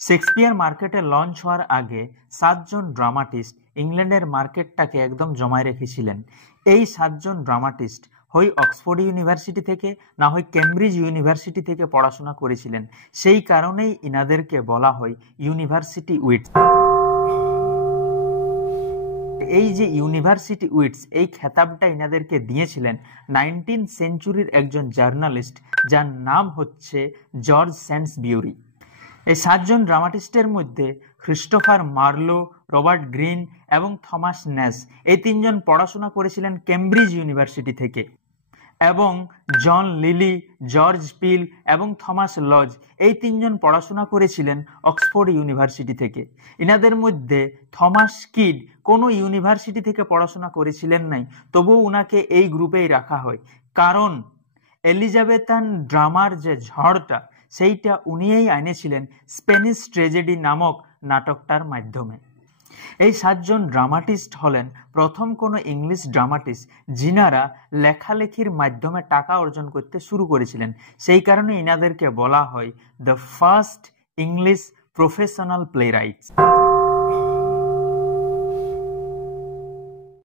Shakespeare মার্কেটে launch হওয়ার আগে 7 জন ড্রামাটিস্ট ইংল্যান্ডের মার্কেটটাকে একদম জমায় রেখেছিলেন। এই 7 জন ড্রামাটিস্ট হয় অক্সফোর্ড ইউনিভার্সিটি থেকে, না হয় কেমব্রিজ ইউনিভার্সিটি থেকে পড়াশোনা করেছিলেন। সেই কারণেই ইনাদেরকে বলা হয় ইউনিভার্সিটি উইটস। এই যে ইউনিভার্সিটি উইটস, এই খেতাবটা ইনাদেরকে দিয়েছিলেন 19th সেঞ্চুরির একজন জার্নালিস্ট, যার নাম হচ্ছে জর্জ স্যান্ডসবিউরি। এই 7 জন ড্রামাটিস্টের মধ্যে ক্রিস্টোফার মার্লো, রবার্ট গ্রিন এবং থমাস ন্যাশ, এই 3 জন পড়াশোনা করেছিলেন কেমব্রিজ ইউনিভার্সিটি থেকে, এবং জন লিলি, জর্জ পিল এবং থমাস লজ, এই 3 জন পড়াশোনা করেছিলেন অক্সফোর্ড ইউনিভার্সিটি থেকে। ইনাদের মধ্যে থমাস কিড কোনো ইউনিভার্সিটি থেকে পড়াশোনা করেছিলেন নাই, তবুও উনাকে এই গ্রুপেই রাখা হয়, কারণ এলিজাবেথান ড্রামার যে ঝড়টা, সেইটা উনিই আনেছিলেন স্প্যানিশ ট্র্যাজেডি নামক নাটকটার মাধ্যমে। এই 7 জন ড্রামাটিস্ট হলেন প্রথম কোনো ইংলিশ ড্রামাটিস্ট যিনারা লেখালেখির মাধ্যমে টাকা অর্জন করতে শুরু করেছিলেন। সেই কারণে ইনাদেরকে বলা হয় the first English professional play rights.